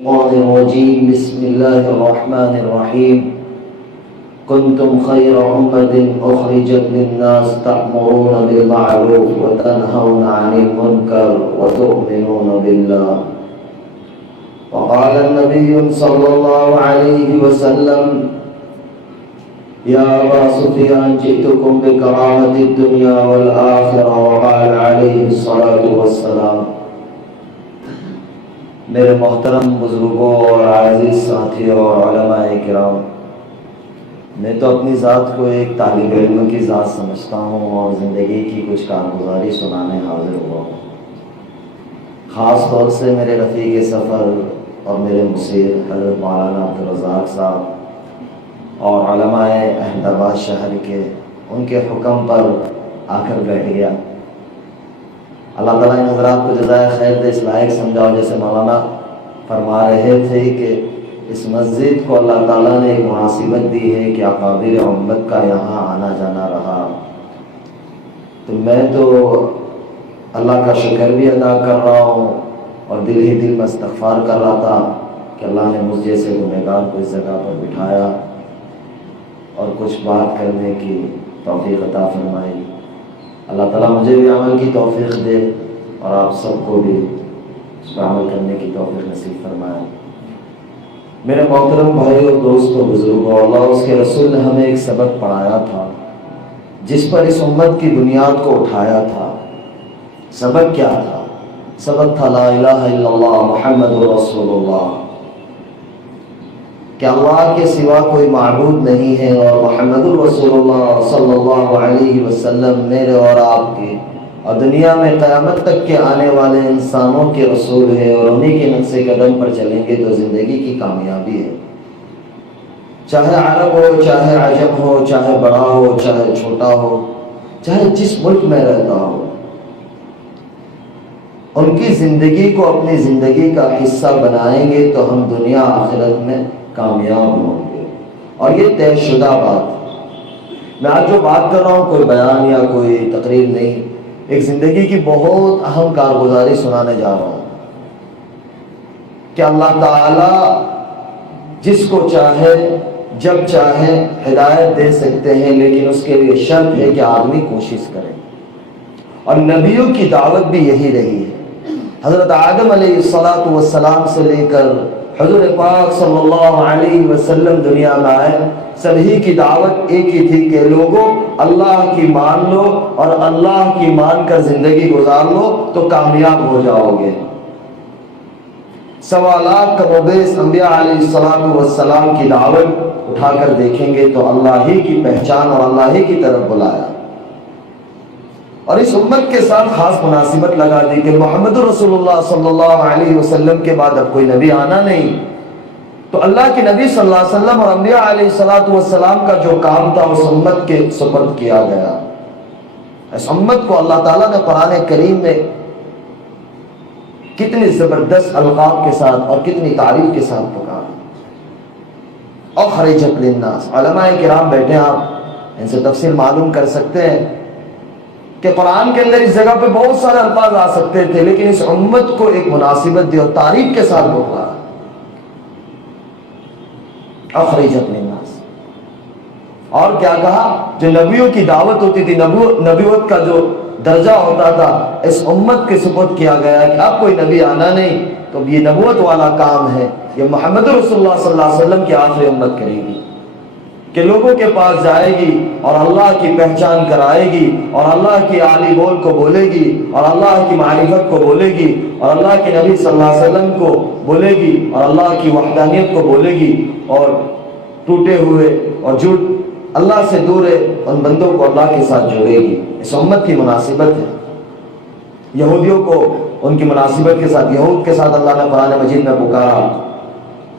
الشيطان الرجيم بسم الله الرحمن الرحيم كنتم خير أمة أخرجت للناس تأمرون بالمعروف وتنهون عن المنكر وتؤمنون بالله وقال النبي صلى الله عليه وسلم يا أبا سفيان جئتكم بكرامة الدنيا والآخرة وقال عليه الصلاة والسلام میرے محترم بزرگوں اور عزیز ساتھیوں اور علماء کرام، میں تو اپنی ذات کو ایک طالب علم کی ذات سمجھتا ہوں اور زندگی کی کچھ کارگزاری سنانے حاضر ہوا ہوں۔ خاص طور سے میرے رفیق سفر اور میرے مصیر حضرت مولانا عبدالرزاق صاحب اور علماء احمد آباد شہر کے ان کے حکم پر آ کر بیٹھ گیا۔ اللہ تعالیٰ ان حضرات کو جزائے خیر دے، اس لائق سمجھاؤ جیسے مولانا فرما رہے تھے کہ اس مسجد کو اللہ تعالیٰ نے ایک مناسبت دی ہے کہ اکابر امت کا یہاں آنا جانا رہا، تو میں تو اللہ کا شکر بھی ادا کر رہا ہوں اور دل ہی دل میں استغفار کر رہا تھا کہ اللہ نے مجھ جیسے گنہگار کو اس جگہ پر بٹھایا اور کچھ بات کرنے کی توفیق عطا فرمائی۔ اللہ تعالیٰ مجھے بھی عمل کی توفیق دے اور آپ سب کو بھی اس پر عمل کرنے کی توفیق نصیب فرمائے۔ میرے محترم بھائیوں، دوستوں، بزرگوں، اللہ اس کے رسول نے ہمیں ایک سبق پڑھایا تھا جس پر اس امت کی بنیاد کو اٹھایا تھا۔ سبق کیا تھا؟ سبق تھا لا الہ الا اللہ محمد رسول اللہ، کہ اللہ کے سوا کوئی معبود نہیں ہے اور محمد الرسول اللہ صلی اللہ علیہ وسلم میرے اور آپ کے اور دنیا میں قیامت تک کے آنے والے انسانوں کے رسول ہے، اور انہی کے نقش قدم پر چلیں گے تو زندگی کی کامیابی ہے۔ چاہے عرب ہو، چاہے عجم ہو، چاہے بڑا ہو، چاہے چھوٹا ہو، چاہے جس ملک میں رہتا ہو، ان کی زندگی کو اپنی زندگی کا حصہ بنائیں گے تو ہم دنیا آخرت میں کامیاب ہوں گے، اور یہ طے شدہ بات۔ میں آج جو بات کر رہا ہوں کوئی بیان یا کوئی تقریر نہیں، ایک زندگی کی بہت اہم کارگزاری سنانے جا رہا ہوں کہ اللہ تعالی جس کو چاہے جب چاہے ہدایت دے سکتے ہیں، لیکن اس کے لیے شرط ہے کہ آدمی کوشش کرے، اور نبیوں کی دعوت بھی یہی رہی ہے۔ حضرت آدم علیہ السلام سے لے کر حضور پاک صلی اللہ علیہ وسلم دنیا میں آئے، سبھی کی دعوت ایک ہی تھی کہ لوگوں اللہ کی مان لو اور اللہ کی مان کر زندگی گزار لو تو کامیاب ہو جاؤ گے۔ 1.25 لاکھ کم و بیش انبیاء علیہ السلام کی دعوت اٹھا کر دیکھیں گے تو اللہ ہی کی پہچان اور اللہ ہی کی طرف بلایا، اور اس امت کے ساتھ خاص مناسبت لگا دی کہ محمد رسول اللہ صلی اللہ علیہ وسلم کے بعد اب کوئی نبی آنا نہیں، تو اللہ کے نبی صلی اللہ علیہ وسلم اور انبیاء علیہ السلام کا جو کام تھا اس امت کے سپرد کیا گیا۔ اس امت کو اللہ تعالیٰ نے قرآن کریم میں کتنی زبردست القاب کے ساتھ اور کتنی تعریف کے ساتھ پکارا۔ اخرجت للناس، علماء کرام بیٹھے ہیں، آپ ان سے تفصیل معلوم کر سکتے ہیں کہ قرآن کے اندر اس جگہ پہ بہت سارے الفاظ آ سکتے تھے، لیکن اس امت کو ایک مناسبت دی اور تعریف کے ساتھ پکارا، اخرجت للناس۔ اور کیا کہا؟ جو نبیوں کی دعوت ہوتی تھی، نبوت کا جو درجہ ہوتا تھا، اس امت کے سپرد کیا گیا کہ اب کوئی نبی آنا نہیں، تو یہ نبوت والا کام ہے، یہ محمد رسول اللہ صلی اللہ علیہ وسلم کی آخری امت کرے گی کہ لوگوں کے پاس جائے گی اور اللہ کی پہچان کرائے گی اور اللہ کی عالی بول کو بولے گی اور اللہ کی معرفت کو بولے گی اور اللہ کے نبی صلی اللہ علیہ وسلم کو بولے گی اور اللہ کی وحدانیت کو بولے گی، اور ٹوٹے ہوئے اور جھوٹ اللہ سے دور ہے ان بندوں کو اللہ کے ساتھ جوڑے گی۔ اس امت کی مناسبت ہے۔ یہودیوں کو ان کی مناسبت کے ساتھ، یہود کے ساتھ اللہ نے قرآن مجید میں پکارا،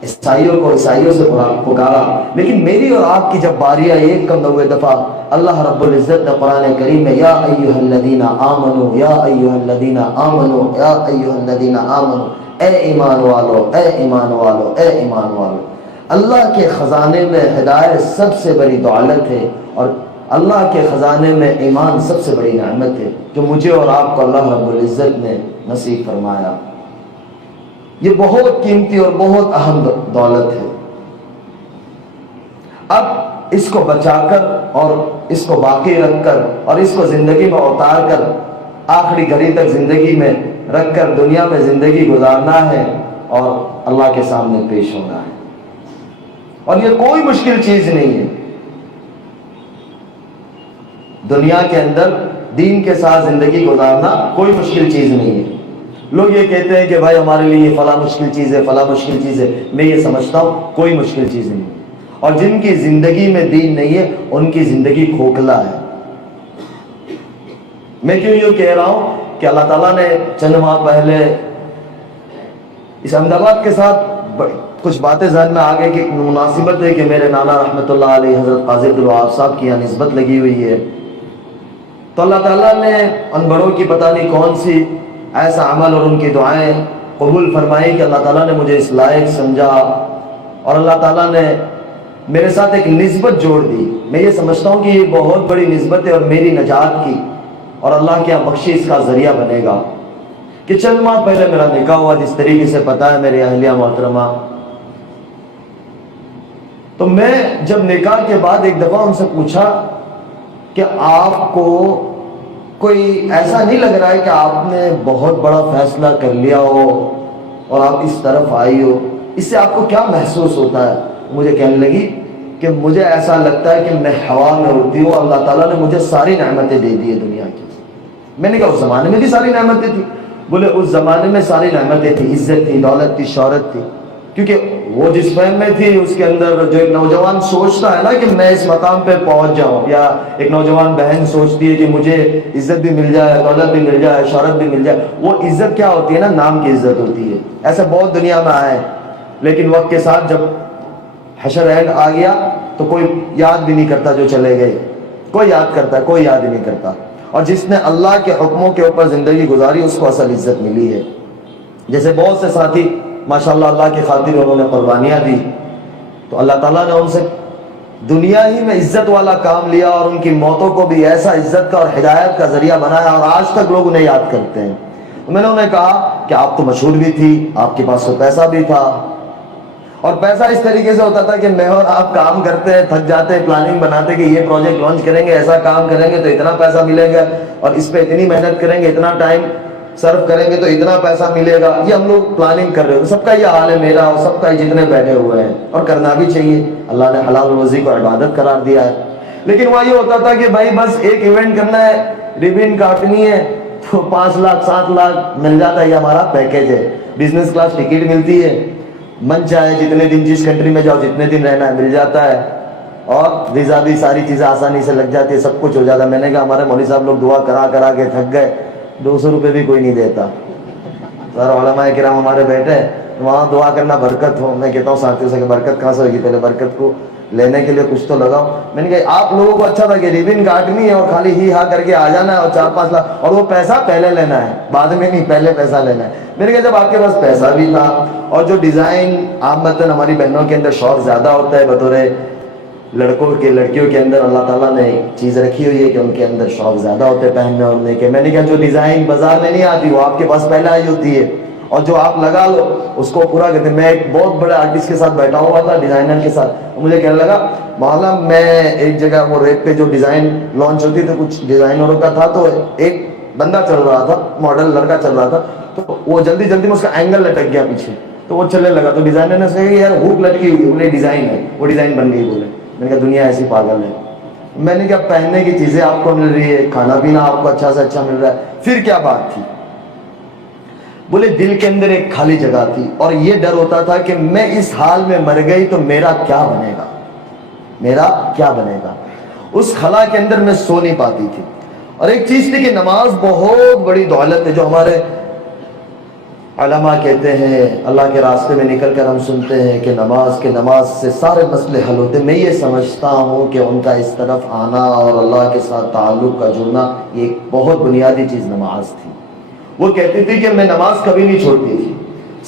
عیسائیوں کو عیسائیوں سے پکارا، لیکن میری اور آپ کی جب باری آئی 1 دفعہ اللہ رب العزت نے قرآن کریم میں یا ایھا الذین آمنو یا ایھا الذین آمنو یا ایھا الذین آمنو، اے ایمان والو، اے ایمان والو، اے ایمان والو۔ اللہ کے خزانے میں ہدایت سب سے بڑی دولت ہے، اور اللہ کے خزانے میں ایمان سب سے بڑی نعمت ہے جو مجھے اور آپ کو اللہ رب العزت نے نصیب فرمایا۔ یہ بہت قیمتی اور بہت اہم دولت ہے. اب اس کو بچا کر اور اس کو باقی رکھ کر اور اس کو زندگی میں اتار کر آخری گھڑی تک زندگی میں رکھ کر دنیا میں زندگی گزارنا ہے اور اللہ کے سامنے پیش ہونا ہے. اور یہ کوئی مشکل چیز نہیں ہے. دنیا کے اندر دین کے ساتھ زندگی گزارنا کوئی مشکل چیز نہیں ہے. لوگ یہ کہتے ہیں کہ بھائی ہمارے لیے یہ فلاں مشکل چیز ہے، فلاں مشکل چیز ہے. میں یہ سمجھتا ہوں کوئی مشکل چیز نہیں ہے. اور جن کی زندگی میں دین نہیں ہے ان کی زندگی کھوکھلا ہے. میں کیوں یوں کہہ رہا ہوں کہ اللہ تعالیٰ نے چند ماہ پہلے اس احمد آباد کے ساتھ کچھ باتیں ذہن میں آگے کی مناسبت ہے کہ میرے نانا رحمۃ اللہ علیہ حضرت قاضی عبدالوہاب صاحب کی یہاں نسبت لگی ہوئی ہے. تو اللہ تعالیٰ نے ان بڑوں کی پتہ نہیں کون سی ایسا عمل اور ان کی دعائیں قبول فرمائی کہ اللہ تعالیٰ نے مجھے اس لائق سمجھا اور اللہ تعالیٰ نے میرے ساتھ ایک نسبت جوڑ دی. میں یہ سمجھتا ہوں کہ یہ بہت بڑی نسبت ہے اور میری نجات کی اور اللہ کے بخشش کا ذریعہ بنے گا. کہ چند ماہ پہلے میرا نکاح ہوا، جس طریقے سے پتہ ہے میری اہلیہ محترمہ. تو میں جب نکاح کے بعد ایک دفعہ ان سے پوچھا کہ آپ کو کوئی ایسا نہیں لگ رہا ہے کہ آپ نے بہت بڑا فیصلہ کر لیا ہو اور آپ اس طرف آئی ہو، اس سے آپ کو کیا محسوس ہوتا ہے؟ مجھے کہنے لگی کہ مجھے ایسا لگتا ہے کہ میں ہوا میں اڑتی ہوں. اللہ تعالیٰ نے مجھے ساری نعمتیں دے دی ہے دنیا کی. میں نے کہا اس زمانے میں بھی ساری نعمتیں تھی. بولے اس زمانے میں ساری نعمتیں تھی، عزت تھی، دولت تھی، شہرت تھی. کیونکہ وہ جس فہم میں تھی اس کے اندر جو ایک نوجوان سوچتا ہے نا کہ میں اس مقام پہ پہنچ جاؤں، یا ایک نوجوان بہن سوچتی ہے کہ مجھے عزت بھی مل جائے، دولت بھی مل جائے، شہرت بھی مل جائے. وہ عزت کیا ہوتی ہے نا؟ نام کی عزت ہوتی ہے. ایسے بہت دنیا میں آئے، لیکن وقت کے ساتھ جب حشر اینڈ آ گیا تو کوئی یاد بھی نہیں کرتا جو چلے گئے. کوئی یاد کرتا ہے؟ کوئی یاد ہی نہیں کرتا. اور جس نے اللہ کے حکموں کے اوپر زندگی گزاری اس کو اصل عزت ملی ہے. جیسے بہت سے ساتھی ماشاءاللہ اللہ کی خاطر انہوں نے قربانیاں دی تو اللہ تعالیٰ نے ان سے دنیا ہی میں عزت والا کام لیا اور ان کی موتوں کو بھی ایسا عزت کا اور ہدایت کا ذریعہ بنایا اور آج تک لوگ انہیں یاد کرتے ہیں. میں نے انہیں کہا کہ آپ تو مشہور بھی تھی، آپ کے پاس تو پیسہ بھی تھا، اور پیسہ اس طریقے سے ہوتا تھا کہ میں اور آپ کام کرتے ہیں، تھک جاتے، پلاننگ بناتے کہ یہ پروجیکٹ لانچ کریں گے، ایسا کام کریں گے تو اتنا پیسہ ملے گا، اور اس پہ اتنی محنت کریں گے، اتنا ٹائم صرف کریں گے تو اتنا پیسہ ملے گا. یہ ہم لوگ پلاننگ کر رہے ہیں. سب کا یہ حال ہے، میرا اور سب کا ہی جتنے بیٹھے ہوئے ہیں، اور کرنا بھی چاہیے. اللہ نے حلال روزی کو عبادت قرار دیا ہے. لیکن وہاں یہ ہوتا تھا کہ بھائی بس ایک ایونٹ کرنا ہے، ریبن کاٹنی ہے تو 5 لاکھ 7 لاکھ مل جاتا ہے. یہ ہمارا پیکیج ہے. بزنس کلاس ٹکٹ ملتی ہے، من چاہے جتنے دن جس کنٹری میں جاؤ جتنے دن رہنا ہے مل جاتا ہے، اور ویزا بھی ساری چیزیں آسانی سے لگ جاتی ہے، سب کچھ ہو جاتا ہے. میں نے کہا ہمارے مولوی صاحب لوگ دعا کرا کرا کے تھک گئے، 200 روپے بھی کوئی نہیں دیتا. سر علماء کرام ہمارے بیٹھے وہاں دعا کرنا برکت ہو. میں کہتا ہوں ساتھیوں سے کہ برکت کہاں سے ہوگی؟ پہلے برکت کو لینے کے لیے کچھ تو لگاؤ. میں نے کہا آپ لوگوں کو اچھا تھا کہ ریبن کاٹنی ہے اور خالی ہی ہاں کر کے آ جانا ہے اور 4-5 لاکھ، اور وہ پیسہ پہلے لینا ہے، بعد میں نہیں، پہلے پیسہ لینا ہے. میں نے کہا جب آپ کے پاس پیسہ بھی تھا اور جو ڈیزائن عامتاً ہماری بہنوں کے اندر شوق زیادہ ہوتا ہے بطور لڑکوں کے، لڑکیوں کے اندر اللہ تعالیٰ نے ایک چیز رکھی ہوئی ہے کہ ان کے اندر شوق زیادہ ہوتے ہیں پہننے اڑنے کے. میں نے کہا جو ڈیزائن بازار میں نہیں آتی وہ آپ کے پاس پہلے آئی ہوتی ہے، اور جو آپ لگا لو اس کو پورا کرتے. میں ایک بہت بڑے آرٹسٹ کے ساتھ بیٹھا ہوا تھا، ڈیزائنر کے ساتھ. مجھے کہنے لگا مولانا میں ایک جگہ وہ ریٹ پہ جو ڈیزائن لانچ ہوتی تھی کچھ ڈیزائنروں کا تھا، تو ایک بندہ چل رہا تھا، ماڈل لڑکا چل رہا تھا، تو وہ جلدی جلدی میں اس کا اینگل لٹک گیا پیچھے، تو وہ چلنے لگا. تو ڈیزائنر نے کہا یار ہوک لٹکی ہوئی ہے، بولے ڈیزائن ہے، وہ ڈیزائن بن گئی. بولے میں نے کہا دنیا ایسی پاگل ہے. میں نے کہا پہننے کی چیزیں آپ کو مل رہی ہے، کھانا پینا آپ کو اچھا سے اچھا مل رہا ہے، پھر کیا بات تھی؟ بولے دل کے اندر ایک خالی جگہ تھی اور یہ ڈر ہوتا تھا کہ میں اس حال میں مر گئی تو میرا کیا بنے گا، میرا کیا بنے گا. اس خلا کے اندر میں سو نہیں پاتی تھی. اور ایک چیز تھی کہ نماز بہت بڑی دولت ہے، جو ہمارے علماء کہتے ہیں، اللہ کے راستے میں نکل کر ہم سنتے ہیں کہ نماز سے سارے مسئلے حل ہوتے. میں یہ سمجھتا ہوں کہ ان کا اس طرف آنا اور اللہ کے ساتھ تعلق کا جڑنا یہ ایک بہت بنیادی چیز نماز تھی. وہ کہتی تھی کہ میں نماز کبھی نہیں چھوڑتی تھی.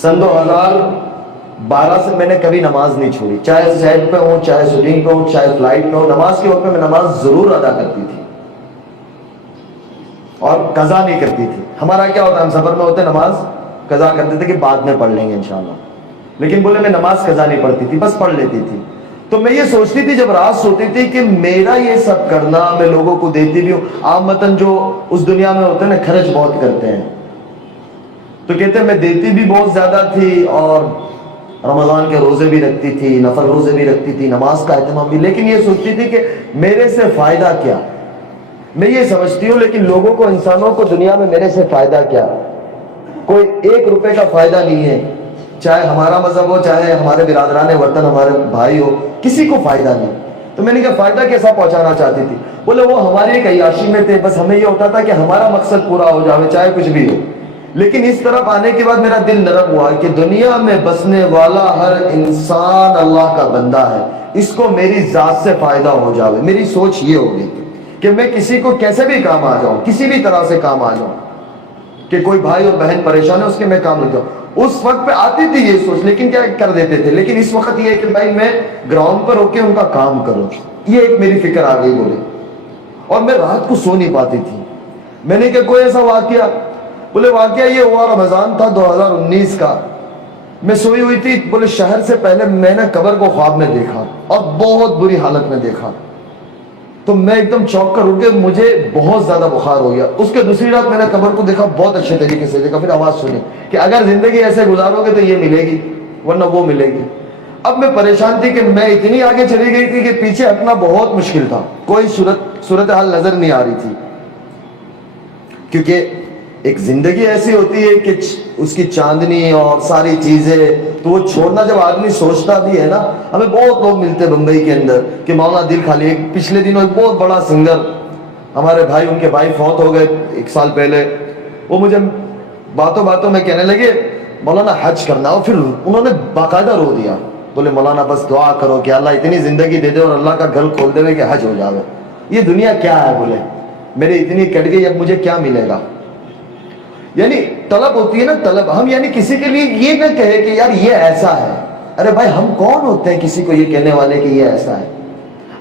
سن 2012 سے میں نے کبھی نماز نہیں چھوڑی، چاہے سیٹ پہ ہوں، چاہے شوٹنگ پہ ہوں، چاہے فلائٹ پہ ہوں، نماز کے وقت میں نماز ضرور ادا کرتی تھی اور قضا نہیں کرتی تھی. ہمارا کیا ہوتا ہے، ہم سفر میں ہوتے نماز قضا کرتے تھے کہ بعد میں پڑھ لیں گے انشاءاللہ، لیکن بولے میں نماز قضا نہیں پڑھتی تھی، بس پڑھ لیتی تھی۔ تو میں یہ سوچتی تھی جب رات سوتی تھی کہ میرا یہ سب کرنا، میں لوگوں کو دیتی بھی ہوں، عامتاً جو اس دنیا میں ہوتے ہیں نا خرچ بہت کرتے ہیں، تو کہتے ہیں میں دیتی بھی بہت زیادہ تھی اور رمضان کے روزے بھی رکھتی تھی، نفل روزے بھی رکھتی تھی، نماز کا اہتمام بھی، لیکن یہ سوچتی تھی کہ میرے سے فائدہ کیا؟ میں یہ سمجھتی ہوں لیکن لوگوں کو، انسانوں کو دنیا میں میرے سے فائدہ کیا؟ کوئی 1 روپے کا فائدہ نہیں ہے، چاہے ہمارا مذہب ہو، چاہے ہمارے برادران وطن، ہمارے بھائی ہو، کسی کو فائدہ نہیں۔ تو میں نے کہا فائدہ کیسا پہنچانا چاہتی تھی؟ بولے وہ ہماری ایک عیاشی میں تھے، بس ہمیں یہ ہوتا تھا کہ ہمارا مقصد پورا ہو جاوے چاہے کچھ بھی ہو۔ لیکن اس طرف آنے کے بعد میرا دل نرم ہوا کہ دنیا میں بسنے والا ہر انسان اللہ کا بندہ ہے، اس کو میری ذات سے فائدہ ہو جاوے۔ میری سوچ یہ ہوگی کہ میں کسی کو کیسے بھی کام آ جاؤں، کسی بھی طرح سے کام آ جاؤں، کہ کوئی بھائی اور بہن پریشان ہے اس کے میں کام لے جاؤں۔ اس وقت پہ آتی تھی یہ سوچ، لیکن کیا کر دیتے تھے، لیکن اس وقت یہ ہے کہ بھائی میں گراؤنڈ پر ہو کے ان کا کام کروں، یہ ایک میری فکر آ گئی بولے۔ اور میں رات کو سو نہیں پاتی تھی۔ میں نے کہا کوئی ایسا واقعہ؟ بولے واقعہ یہ ہوا، رمضان تھا 2019 کا، میں سوئی ہوئی تھی، بولے شہر سے پہلے میں نے قبر کو خواب میں دیکھا اور بہت بری حالت میں دیکھا، تو میں ایک دم چونک کر اٹھ کے، مجھے بہت زیادہ بخار ہو گیا۔ اس کے دوسری رات میں نے قبر کو دیکھا، بہت اچھے طریقے سے دیکھا، پھر آواز سنی کہ اگر زندگی ایسے گزارو گے تو یہ ملے گی ورنہ وہ ملے گی۔ اب میں پریشان تھی کہ میں اتنی آگے چلی گئی تھی کہ پیچھے ہٹنا بہت مشکل تھا، کوئی صورتحال نظر نہیں آ رہی تھی، کیونکہ ایک زندگی ایسی ہوتی ہے کہ اس کی چاندنی اور ساری چیزیں تو وہ چھوڑنا جب آدمی سوچتا بھی ہے نا۔ ہمیں بہت لوگ ملتے بمبئی کے اندر کہ مولانا دل خالی۔ ایک پچھلے دنوں ایک بہت بڑا سنگر، ہمارے بھائی، ان کے بھائی فوت ہو گئے 1 سال پہلے، وہ مجھے باتوں باتوں میں کہنے لگے مولانا حج کرنا، اور پھر انہوں نے باقاعدہ رو دیا، بولے مولانا بس دعا کرو کہ اللہ اتنی زندگی دے دے اور اللہ کا گھر کھول دے کہ حج ہو جاوے۔ یہ دنیا کیا ہے، بولے میرے اتنی کٹ گئی، اب مجھے کیا ملے گا؟ یعنی طلب ہوتی ہے نا، طلب۔ ہم یعنی کسی کے لیے یہ نہ کہے کہ یار یہ ایسا ہے، ارے بھائی ہم کون ہوتے ہیں کسی کو یہ کہنے والے کہ یہ ایسا ہے؟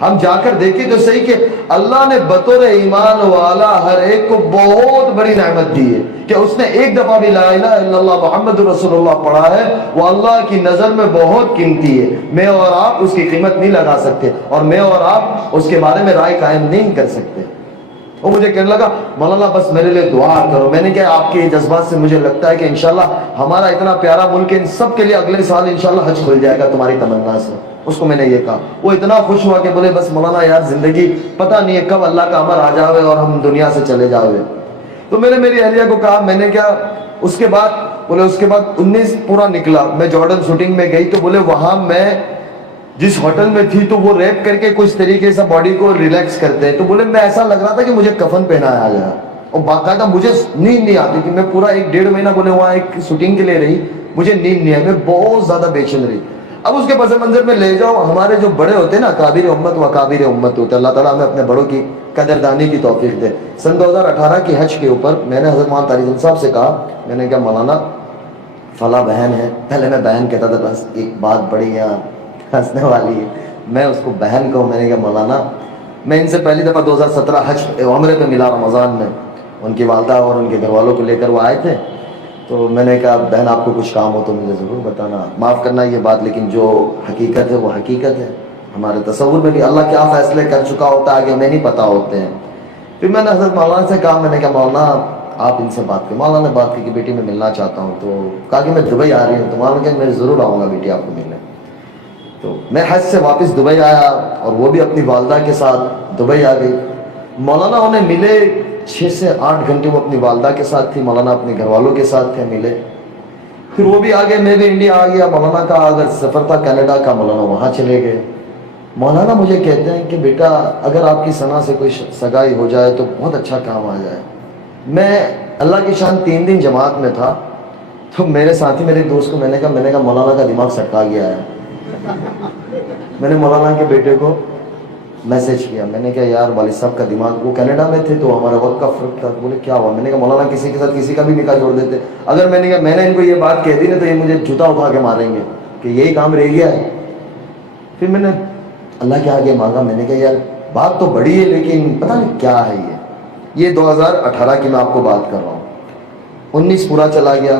ہم جا کر دیکھیں تو صحیح کہ اللہ نے بطور ایمان والا ہر ایک کو بہت بڑی نعمت دی ہے کہ اس نے ایک دفعہ بھی لا الہ الا اللہ محمد رسول اللہ پڑھا ہے، وہ اللہ کی نظر میں بہت قیمتی ہے۔ میں اور آپ اس کی قیمت نہیں لگا سکتے، اور میں اور آپ اس کے بارے میں رائے قائم نہیں کر سکتے۔ وہ مجھے کہنے لگا مولانا بس میرے لیے دعا کرو۔ میں نے کہا آپ کے جذبات سے مجھے لگتا ہے کہ انشاءاللہ ہمارا اتنا پیارا ملک ہے، ان سب کے لیے اگلے سال انشاءاللہ حج کھل جائے گا تمہاری تمنا سے۔ اس کو میں نے یہ کہا، وہ اتنا خوش ہوا کہ بولے بس مولانا یار زندگی پتہ نہیں ہے کب اللہ کا امر آ جاوے اور ہم دنیا سے چلے جاوے۔ تو میں نے میری اہلیہ کو کہا، میں نے کیا اس کے بعد، بولے اس کے بعد 19 پورا نکلا، میں جارڈن شوٹنگ میں گئی، تو بولے وہاں میں جس ہوٹل میں تھی تو وہ ریپ کر کے کچھ طریقے سے باڈی کو ریلیکس کرتے ہیں، تو بولے میں ایسا لگ رہا تھا کہ مجھے کفن پہنایا گیا، اور باقاعدہ مجھے نیند نہیں آتی تھی۔ میں پورا 1-1.5 مہینہ بولے وہاں ایک شوٹنگ کے لیے رہی، مجھے نیند نہیں آئی، میں بہت زیادہ بے چین رہی۔ اب اس کے پس منظر میں لے جاؤ، ہمارے جو بڑے ہوتے ہیں نا، کابر امت و کابر امت ہوتے ہیں، اللہ تعالیٰ ہمیں اپنے بڑوں کی قدردانی کی توفیق دے۔ سن 2018 کی حج کے اوپر میں نے حضرت مولانا طارق صاحب سے کہا، میں نے کہا مولانا فلاں بہن ہے، پہلے میں بہن کہتا تھا، بس ایک بات بڑی یہاں ہنسنے والی ہے، میں اس کو بہن کہوں۔ میں نے کہا مولانا میں ان سے پہلی دفعہ 2017 حج عمرے پہ ملا رمضان میں، ان کی والدہ اور ان کے گھر والوں کو لے کر وہ آئے تھے، تو میں نے کہا بہن آپ کو کچھ کام ہو تو مجھے ضرور بتانا، معاف کرنا یہ بات، لیکن جو حقیقت ہے وہ حقیقت ہے، ہمارے تصور میں بھی اللہ کیا فیصلے کر چکا ہوتا ہے آگے ہمیں نہیں پتہ ہوتے ہیں۔ پھر میں نے حضرت مولانا سے کہا، میں نے کہا مولانا آپ ان سے بات کریں۔ مولانا نے بات کی کہ بیٹی میں ملنا چاہتا ہوں، تو کہا کہ میں دبئی آ رہی ہوں، تو مولانا کہ میں ضرور آؤں گا بیٹی آپ کو ملنے۔ تو میں حج سے واپس دبئی آیا اور وہ بھی اپنی والدہ کے ساتھ دبئی آ گئی۔ مولانا انہیں ملے 6 سے 8 گھنٹے، وہ اپنی والدہ کے ساتھ تھی، مولانا اپنے گھر والوں کے ساتھ تھے، ملے۔ پھر وہ بھی آ گئے، میں بھی انڈیا آ گیا۔ مولانا کا اگر سفر تھا کینیڈا کا، مولانا وہاں چلے گئے۔ مولانا مجھے کہتے ہیں کہ بیٹا اگر آپ کی ثنا سے کوئی سگائی ہو جائے تو بہت اچھا کام آ جائے۔ میں اللہ کی شان 3 دن جماعت میں تھا، تو میرے ساتھی میرے دوست کو میں نے کہا مولانا کا دماغ سٹکا گیا ہے۔ میں نے مولانا کے بیٹے کو میسج کیا، میں نے کہا یار والد صاحب کا دماغ، وہ کینیڈا میں تھے تو ہمارا وقت کا فرق تھا، بولے کیا ہوا؟ میں نے کہا مولانا کسی کے ساتھ کسی کا بھی نکاح جوڑ دیتے، اگر میں نے کہا میں نے ان کو یہ بات کہہ دی نا تو یہ مجھے جوتا اٹھا کے ماریں گے کہ یہی کام رہ گیا ہے۔ پھر میں نے اللہ کے آگے مانگا، میں نے کہا یار بات تو بڑی ہے لیکن پتہ نہیں کیا ہے یہ 2018 کی میں آپ کو بات کر رہا ہوں۔ 19 پورا چلا گیا،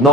9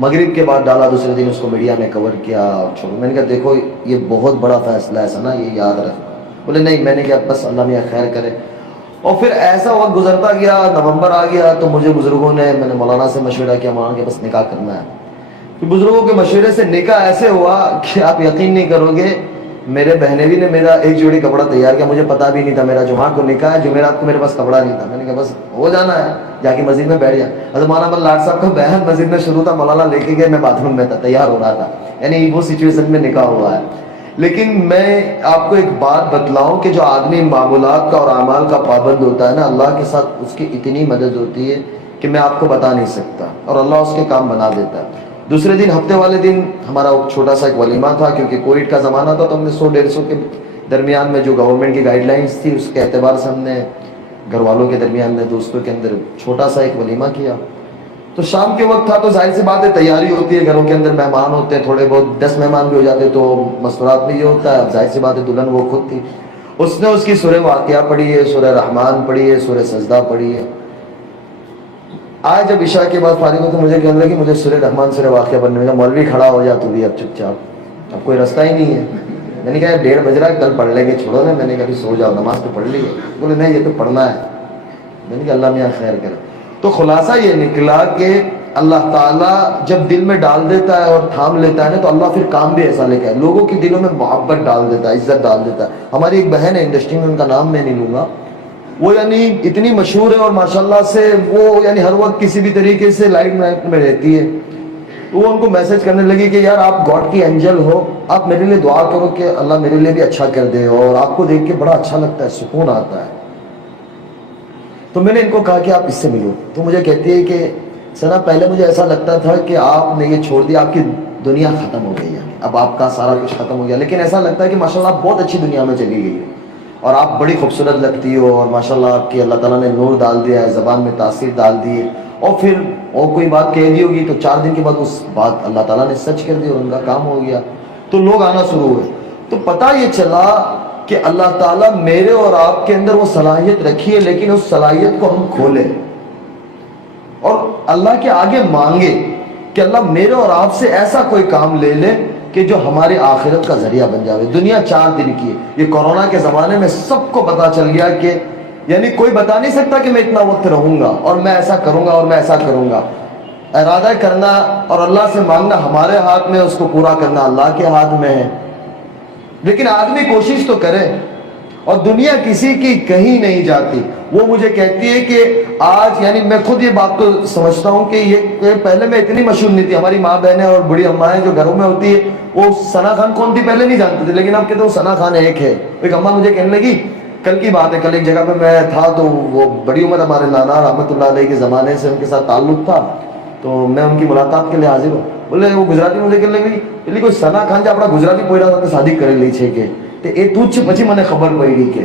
مغرب کے بعد ڈالا، دوسرے دن اس کو میڈیا میں کور کیا اور چھوڑو. میں نے کہا دیکھو یہ بہت بڑا فیصلہ ہے نا، یہ یاد رکھنا. بولے نہیں. میں نے کہا بس اللہ میاں خیر کرے. اور پھر ایسا وقت گزرتا گیا، نومبر آ گیا تو مجھے بزرگوں نے، میں نے مولانا سے مشورہ کیا، مولانا کے بس نکاح کرنا ہے. پھر بزرگوں کے مشورے سے نکاح ایسے ہوا کہ آپ یقین نہیں کرو گے، میرے بہنوی نے میرا ایک جوڑی کپڑا تیار کیا، مجھے پتا بھی نہیں تھا میرا جمعہ کو نکاح ہے، جمعرات کو میرے پاس کپڑا نہیں تھا. میں نے کہا بس ہو جانا ہے، جا کے مسجد میں بیٹھ گیا. حضرت مولانا لاٹ صاحب کا بیان مسجد میں شروع تھا، مولانا لے کے گئے، میں باتھ روم میں تھا، تیار ہو رہا تھا. یعنی وہ سچویشن میں نکاح ہوا ہے. لیکن میں آپ کو ایک بات بتلاؤں کہ جو آدمی معمولات کا اور اعمال کا پابند ہوتا ہے نا، اللہ کے ساتھ اس کی اتنی مدد ہوتی ہے کہ میں آپ کو بتا نہیں سکتا، اور اللہ اس کے کام بنا دیتا ہے. دوسرے دن، ہفتے والے دن، ہمارا چھوٹا سا ایک ولیمہ تھا، کیونکہ کووڈ کا زمانہ تھا تو ہم نے 100-150 کے درمیان میں جو گورنمنٹ کی گائیڈ لائنس تھی اس کے اعتبار سے ہم نے گھر والوں کے درمیان میں، دوستوں کے اندر چھوٹا سا ایک ولیمہ کیا. تو شام کے وقت تھا تو ظاہر سی بات ہے تیاری ہوتی ہے، گھروں کے اندر مہمان ہوتے ہیں، تھوڑے بہت 10 مہمان بھی ہو جاتے تو مستورات میں یہ ہوتا ہے. اب ظاہر سی بات ہے دلہن وہ خود تھی، اس نے اس کی سورہ واقعہ پڑھی ہے، سورہ رحمان پڑھی ہے، سورہ سجدہ پڑھی ہے. آج جب عشاء کے بعد فارغ ہو تو مجھے کہنے لگی مجھے سورہ رحمان سورہ واقعہ پڑھنے میں. مولوی کھڑا ہو جا تو بھی اب چپ چاپ، اب کوئی رستہ ہی نہیں ہے. میں نے کہا 1:30 بج رہا ہے، کل پڑھ لیں گے، چھوڑو نا. میں نے کہا ابھی سو جاؤ، نماز تو پڑھ لی ہے. بولے نہیں یہ تو پڑھنا ہے. میں نے کہا اللہ میاں خیر کرے. تو خلاصہ یہ نکلا کہ اللہ تعالیٰ جب دل میں ڈال دیتا ہے اور تھام لیتا ہے نا تو اللہ پھر کام بھی ایسا لے کے آئے، لوگوں کے دلوں میں محبت ڈال دیتا ہے، عزت ڈال دیتا ہے. ہماری ایک بہن ہے انڈسٹری میں، ان کا نام میں نہیں لوں گا، وہ یعنی اتنی مشہور ہے اور ماشاءاللہ سے وہ یعنی ہر وقت کسی بھی طریقے سے لائٹ میں رہتی ہے. تو وہ ان کو میسج کرنے لگی کہ یار آپ گاڈ کی اینجل ہو، آپ میرے لیے دعا کرو کہ اللہ میرے لیے بھی اچھا کر دے، اور آپ کو دیکھ کے بڑا اچھا لگتا ہے، سکون آتا ہے. تو میں نے ان کو کہا کہ آپ اس سے ملو. تو مجھے کہتی ہے کہ سنا پہلے مجھے ایسا لگتا تھا کہ آپ نے یہ چھوڑ دیا، آپ کی دنیا ختم ہو گئی ہے، اب آپ کا سارا کچھ ختم ہو گیا. لیکن ایسا لگتا ہے کہ ماشاءاللہ آپ بہت اچھی دنیا میں چلی گئی اور آپ بڑی خوبصورت لگتی ہو، اور ماشاءاللہ آپ کی اللہ تعالیٰ نے نور ڈال دیا ہے، زبان میں تاثیر ڈال دی ہے. اور پھر اور کوئی بات کہہ دی ہوگی تو 4 دن کے بعد اس بات اللہ تعالیٰ نے سچ کر دی اور ان کا کام ہو گیا. تو لوگ آنا شروع ہوئے. تو پتہ یہ چلا کہ اللہ تعالیٰ میرے اور آپ کے اندر وہ صلاحیت رکھی ہے، لیکن اس صلاحیت کو ہم کھولیں اور اللہ کے آگے مانگے کہ اللہ میرے اور آپ سے ایسا کوئی کام لے لے کہ جو ہمارے آخرت کا ذریعہ بن جاوے. دنیا 4 دن کی ہے. یہ کورونا کے زمانے میں سب کو پتا چل گیا کہ یعنی کوئی بتا نہیں سکتا کہ میں اتنا وقت رہوں گا اور میں ایسا کروں گا اور میں ایسا کروں گا. ارادہ کرنا اور اللہ سے مانگنا ہمارے ہاتھ میں، اس کو پورا کرنا اللہ کے ہاتھ میں ہے. لیکن آدمی کوشش تو کرے. اور دنیا کسی کی کہیں نہیں جاتی. وہ مجھے کہتی ہے کہ آج یعنی میں خود یہ بات تو سمجھتا ہوں کہ یہ پہلے میں اتنی مشہور نہیں تھی. ہماری ماں بہنیں اور بڑی اماں جو گھروں میں ہوتی ہے وہ ثنا خان کون تھی پہلے نہیں جانتے تھے، لیکن اب کہتے ہیں وہ ثنا خان ایک ہے. ایک اماں مجھے کہنے لگی، کل کی بات ہے، کل ایک جگہ پہ میں تھا تو وہ بڑی عمر ہمارے نانا رحمۃ اللہ علیہ کے زمانے سے ان کے ساتھ تعلق تھا، تو میں ان کی ملاقات کے لیے حاضر ہوں. بولے وہ گجراتی مجھے کہنے لگی بولے کوئی ثنا خان جو اپنا گجراتی پوئرا تھا شادی کرے لی چھے کہ એ તું જ પછી મને ખબર પડી કે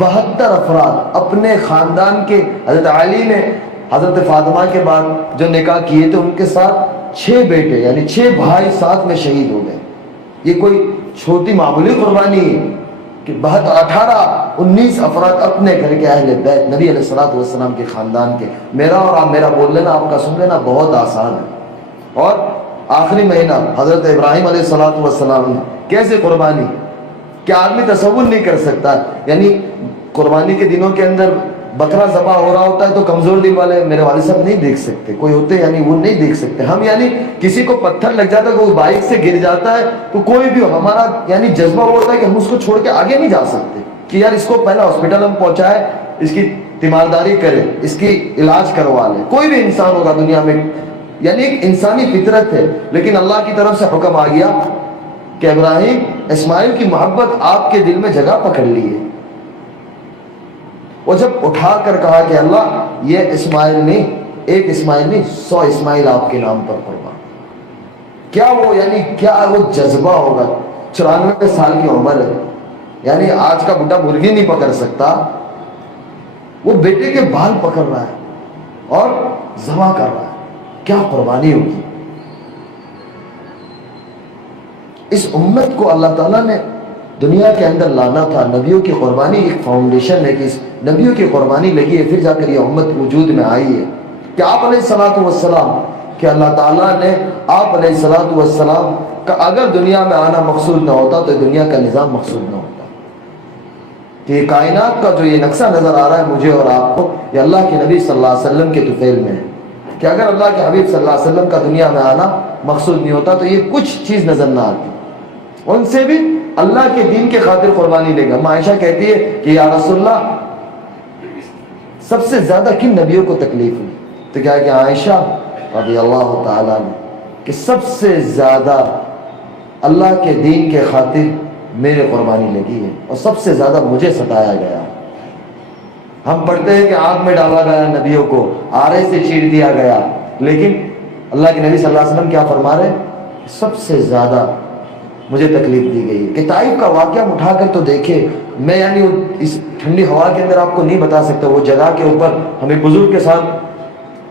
72 افراد اپنے خاندان کے، حضرت علی نے حضرت فاطمہ کے بعد جو نکاح کیے تھے ان کے ساتھ 6 بیٹے یعنی 6 بھائی ساتھ میں شہید ہو گئے۔ یہ کوئی چھوٹی معمولی قربانی ہے کہ 19 افراد اپنے گھر کے اہل بیت نبی علیہ الصلوۃ والسلام کے خاندان کے۔ میرا اور آپ میرا بول لینا، آپ کا سن لینا بہت آسان ہے۔ اور آخری مہینہ حضرت ابراہیم علیہ الصلوۃ والسلام نے کیسے قربانی، کیا آدمی تصور نہیں کر سکتا؟ یعنی قربانی کے دنوں کے اندر بکرا ذبح ہو رہا ہوتا ہے تو کمزور دل والے میرے والد صاحب نہیں دیکھ سکتے، کوئی ہوتے یعنی وہ نہیں دیکھ سکتے ہم، یعنی کسی کو پتھر لگ جاتا ہے، کوئی بائک سے گر جاتا ہے تو کوئی بھی ہمارا یعنی جذبہ وہ ہوتا ہے کہ ہم اس کو چھوڑ کے آگے نہیں جا سکتے کہ یار اس کو پہلے ہاسپٹل ہم پہنچائے، اس کی تیمارداری کرے، اس کی علاج کروا لے۔ کوئی بھی انسان ہوگا دنیا میں، یعنی ایک انسانی فطرت ہے، لیکن اللہ کی طرف سے حکم آ گیا کہ ابراہیم اسماعیل کی محبت آپ کے دل میں جگہ پکڑ لی ہے۔ وہ جب اٹھا کر کہا کہ اللہ یہ اسماعیل نہیں، ایک اسماعیل نہیں 100 اسماعیل آپ کے نام پر قربان، کیا وہ یعنی کیا وہ جذبہ ہوگا؟ 94 سال کی عمر ہے، یعنی آج کا بڈھا مرغی نہیں پکڑ سکتا، وہ بیٹے کے بال پکڑ رہا ہے اور ذبح کر رہا ہے، کیا قربانی ہوگی؟ اس امت کو اللہ تعالیٰ نے دنیا کے اندر لانا تھا، نبیوں کی قربانی ایک فاؤنڈیشن ہے کہ اس نبیوں کی قربانی لگی ہے، پھر جا کر یہ امت وجود میں آئی ہے کہ آپ علیہ الصلوۃ والسلام، کہ اللہ تعالیٰ نے آپ علیہ الصلوۃ والسلام کا اگر دنیا میں آنا مقصود نہ ہوتا تو دنیا کا نظام مقصود نہ ہوتا۔ کہ یہ کائنات کا جو یہ نقشہ نظر آ رہا ہے مجھے اور آپ کو، یہ اللہ کے نبی صلی اللہ علیہ وسلم کے طفیل میں ہے کہ اگر اللہ کے حبیب صلی اللہ علیہ وسلم کا دنیا میں آنا مقصود نہیں ہوتا تو یہ کچھ چیز نظر نہ آتی۔ ان سے بھی اللہ کے دین کے خاطر قربانی لے گا۔ عائشہ کہتی ہے کہ یا رسول اللہ سب سے زیادہ کن نبیوں کو تکلیف ہوئی؟ تو کیا کہ عائشہ رضی اللہ تعالیٰ نے کہ سب سے زیادہ اللہ کے دین کے خاطر میرے قربانی لگی ہے اور سب سے زیادہ مجھے ستایا گیا۔ ہم پڑھتے ہیں کہ آگ میں ڈالا گیا نبیوں کو، آرے سے چیر دیا گیا، لیکن اللہ کے نبی صلی اللہ علیہ وسلم کیا فرما رہے؟ سب سے زیادہ مجھے تکلیف دی گئی ہے۔ کہ طائف کا واقعہ اٹھا کر تو دیکھے، میں یعنی اس ٹھنڈی ہوا کے اندر آپ کو نہیں بتا سکتا، وہ جگہ کے اوپر ہمیں بزرگ کے ساتھ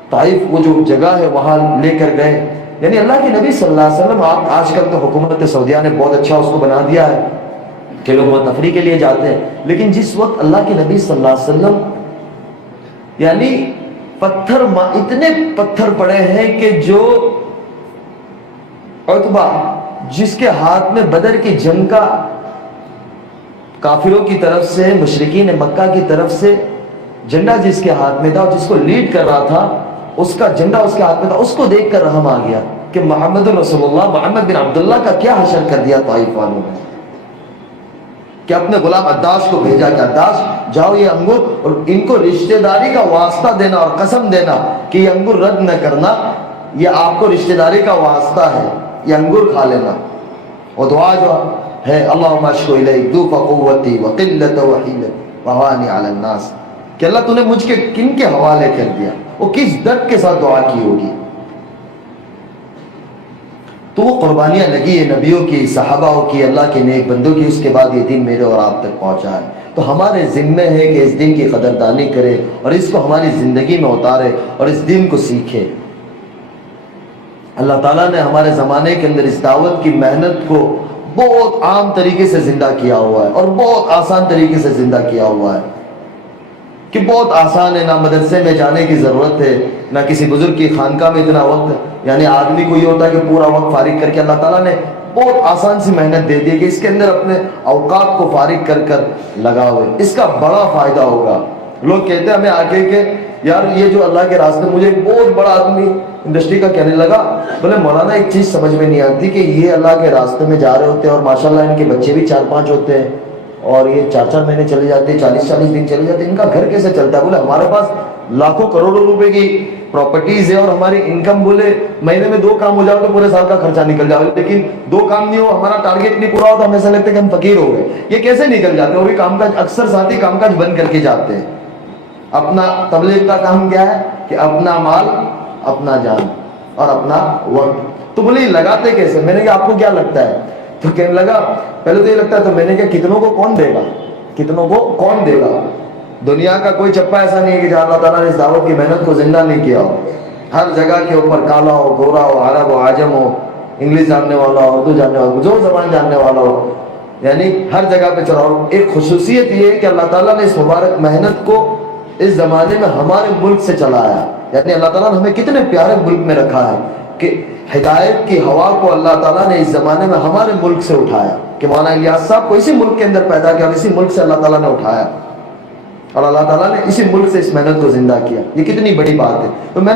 طائف وہ جو جگہ ہے وہاں لے کر گئے، یعنی اللہ کے نبی صلی اللہ علیہ وسلم، آپ آج کل تو حکومت سعودیہ نے بہت اچھا اس کو بنا دیا ہے کہ لوگ وہاں تفریح کے لیے جاتے ہیں، لیکن جس وقت اللہ کے نبی صلی اللہ علیہ وسلم یعنی پتھر اتنے پتھر پڑے ہیں کہ جو عتبہ جس کے ہاتھ میں بدر کی جنگ کا کافروں کی طرف سے، مشرکین مکہ کی طرف سے جھنڈا جس کے ہاتھ میں تھا اور جس کو لیڈ کر رہا تھا، اس کا جھنڈا اس کے ہاتھ میں تھا، اس کو دیکھ کر رحم آ گیا کہ محمد رسول اللہ، محمد بن عبداللہ کا کیا حشر کر دیا طائف والوں نے، کہ اپنے غلام عداش کو بھیجا کہ عداش جاؤ یہ انگور، اور ان کو رشتہ داری کا واسطہ دینا اور قسم دینا کہ یہ انگور رد نہ کرنا، یہ آپ کو رشتہ داری کا واسطہ ہے، یہ انگور کھا لینا۔ اور دعا جو ہے اللہم اشکو الیک ضعف قوتی وقلت وحیلت وہوانی علی الناس، کہ اللہ تو نے مجھ کے کن کے حوالے کر دیا، وہ کس درد کے ساتھ دعا کی ہوگی۔ تو وہ قربانیاں لگی ہے نبیوں کی، صحابہ کی، اللہ کے نیک بندوں کی، اس کے بعد یہ دین میرے اور آپ تک پہنچا ہے۔ تو ہمارے ذمہ ہے کہ اس دین کی قدردانی کرے اور اس کو ہماری زندگی میں اتارے اور اس دین کو سیکھے۔ اللہ تعالیٰ نے ہمارے زمانے کے اندر اس دعوت کی محنت کو بہت عام طریقے سے زندہ کیا ہوا ہے اور بہت آسان طریقے سے زندہ کیا ہوا ہے، کہ بہت آسان ہے، نہ مدرسے میں جانے کی ضرورت ہے، نہ کسی بزرگ کی خانقاہ میں اتنا وقت، یعنی آدمی کو یہ ہوتا ہے کہ پورا وقت فارغ کر کے اللہ تعالیٰ نے بہت آسان سی محنت دے دی کہ اس کے اندر اپنے اوقات کو فارغ کر کر لگا ہوئے، اس کا بڑا فائدہ ہوگا۔ لوگ کہتے ہیں ہمیں آگے کہ یار یہ جو اللہ کے راستے، مجھے ایک بہت بڑا آدمی انڈسٹری کا کہنے لگا، بولے مولانا ایک چیز سمجھ میں نہیں آتی کہ یہ اللہ کے راستے میں جا رہے ہوتے ہیں اور ماشاءاللہ ان کے بچے بھی 4-5 ہوتے ہیں اور یہ 4-4 مہینے چلے جاتے ہیں، 40-40 دن چلے جاتے ہیں، ان کا گھر کیسے چلتا ہے؟ بولے ہمارے پاس لاکھوں کروڑوں روپے کی پراپرٹیز ہے اور ہماری انکم بولے مہینے میں 2 کام ہو جاؤ تو پورے سال کا خرچہ نکل جاؤ، لیکن 2 کام نہیں ہو، ہمارا ٹارگیٹ نہیں پورا ہو تو ہمیں ایسا لگتا ہے کہ ہم فقیر ہو گئے۔ یہ کیسے نکل جاتے ہیں؟ اور بھی کام کاج اکثر ساتھی کام کاج بند کر کے جاتے ہیں۔ اپنا تبلیغ کا کام کیا ہے کہ اپنا مال، اپنا جان اور اپنا وقت۔ تو بولے لگاتے کیسے؟ میں نے کہا آپ کو کیا لگتا ہے؟ تو کہنے لگا پہلے تو یہ لگتا ہے، تو میں نے کہا کتنوں کو کون دے گا؟ کتنوں کو کون دے گا؟ دنیا کا کوئی چپا ایسا نہیں ہے کہ جہاں اللہ تعالیٰ نے اس دعوت کی محنت کو زندہ نہیں کیا ہو. ہر جگہ کے اوپر کالا ہو، گورا ہو، عرب ہو، عجم ہو، انگلش جاننے والا ہو، اردو جاننے والا ہو، جو زبان جاننے والا ہو، یعنی ہر جگہ پہ چلاؤ. ایک خصوصیت یہ ہے کہ اللہ تعالیٰ نے اس مبارک محنت کو اس زمانے میں ہمارے ملک سے چلایا. یعنی اللہ تعالیٰ نے ہمیں کتنے پیارے ملک میں رکھا ہے کہ ہدایت کی ہوا کو اللہ تعالیٰ نے اس زمانے میں ہمارے ملک سے اٹھایا. کہ مولانا الیاس صاحب کو اسی ملک کے اندر پیدا کیا اور اسی ملک سے اللہ تعالیٰ نے اٹھایا، اور اللہ تعالیٰ نے اسی ملک سے اس محنت کو زندہ کیا. یہ کتنی بڑی بات ہے. تو میں